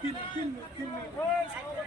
Kill me, kill me, kill me.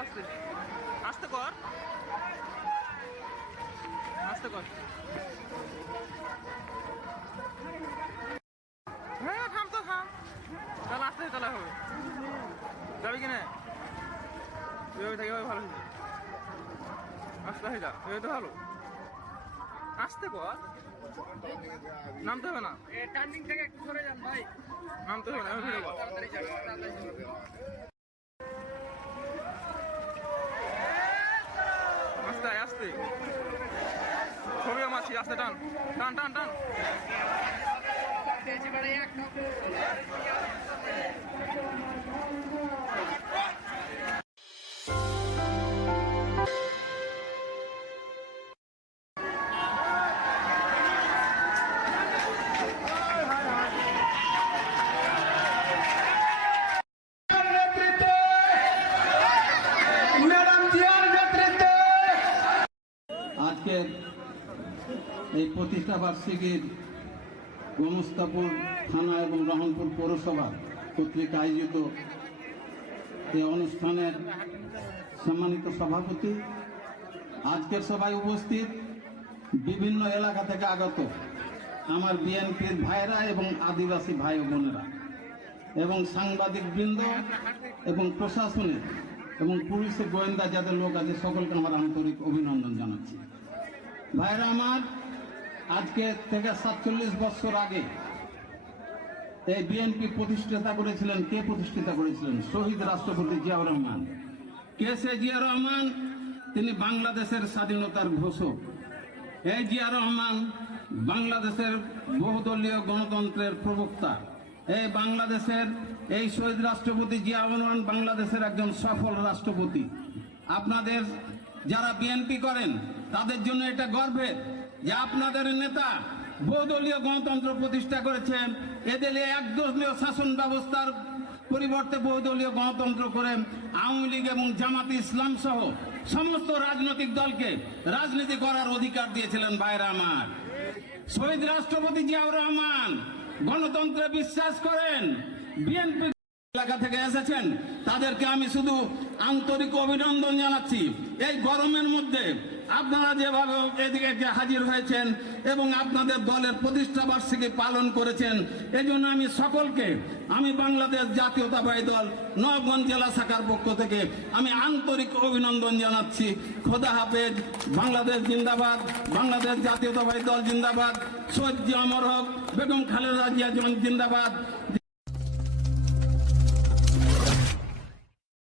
আস্তে আস্তে কর। আস্তে কর। হ্যাঁ থাম তো থাম। তাহলে আস্তে চালা হবে। যাবি কিনা? এভাবে থাকি হবে ভালো আস্তে হয়ে যা। এভাবে তো ভালো। আস্তে কর। নামতে হবে না। টার্নিং থেকে একটু সরে যান ভাই। নামতে হবে না আস্তে টান টান টান টান। তেজি এই প্রতিষ্ঠা বার্ষিকীর গোমস্তাপুর থানা এবং রহনপুর পৌরসভা কর্তৃক আয়োজিত এই অনুষ্ঠানের সম্মানিত সভাপতি। আজকের সভায় উপস্থিত বিভিন্ন এলাকা থেকে আগত আমার বিএনপির ভাইরা এবং আদিবাসী ভাই বোনেরা এবং সাংবাদিক বৃন্দ এবং প্রশাসনের এবং পুলিশের গোয়েন্দা যাদের লোক আছে, সকলকে আমার আন্তরিক অভিনন্দন জানাচ্ছি। ভাইরা আমার আজকে থেকে সাতচল্লিশ বছর আগে এই বিএনপি প্রতিষ্ঠাতা করেছিলেন, কে প্রতিষ্ঠাতা করেছিলেন? শহীদ রাষ্ট্রপতি জিয়াউর রহমান। কে সে জিয়া রহমান? তিনি বাংলাদেশের স্বাধীনতার ঘোষক। এই জিয়া রহমান বাংলাদেশের বহুদলীয় গণতন্ত্রের প্রবক্তা। এই বাংলাদেশের, এই শহীদ রাষ্ট্রপতি জিয়াউর রহমান বাংলাদেশের একজন সফল রাষ্ট্রপতি। আপনাদের যারা বিএনপি করেন, তাদের জন্য এটা গর্বের। যে আপনাদের নেতা বহুদলীয় গণতন্ত্র প্রতিষ্ঠা করেছেন, এদের একদলীয় শাসন ব্যবস্থার পরিবর্তে বহুদলীয় গণতন্ত্র করে আওয়ামী লীগ এবং জামাতে ইসলাম সহ সমস্ত রাজনৈতিক দলকে রাজনীতি করার অধিকার দিয়েছিলেন ভাইরা আমার। শহীদ রাষ্ট্রপতি জিয়াউর রহমান গণতন্ত্রে বিশ্বাস করেন, বিএনপি এলাকা থেকে এসেছেন, তাদেরকে আমি শুধু আন্তরিক অভিনন্দন জানাচ্ছি। এই গরমের মধ্যে আপনারা যেভাবে এদিকে হাজির হয়েছেন এবং আপনাদের দলের প্রতিষ্ঠা বার্ষিকী পালন করেছেন এই জন্য আমি সকলকে, আমি বাংলাদেশ জাতীয়তাবাদী দল নবগঞ্জ জেলা শাখার পক্ষ থেকে আমি আন্তরিক অভিনন্দন জানাচ্ছি। খোদা হাফেজ, বাংলাদেশ জিন্দাবাদ, বাংলাদেশ জাতীয়তাবাদী দল জিন্দাবাদ, সৈয়দ জিয়া অমর হক বেগম খালেদা জিয়া জিন্দাবাদ।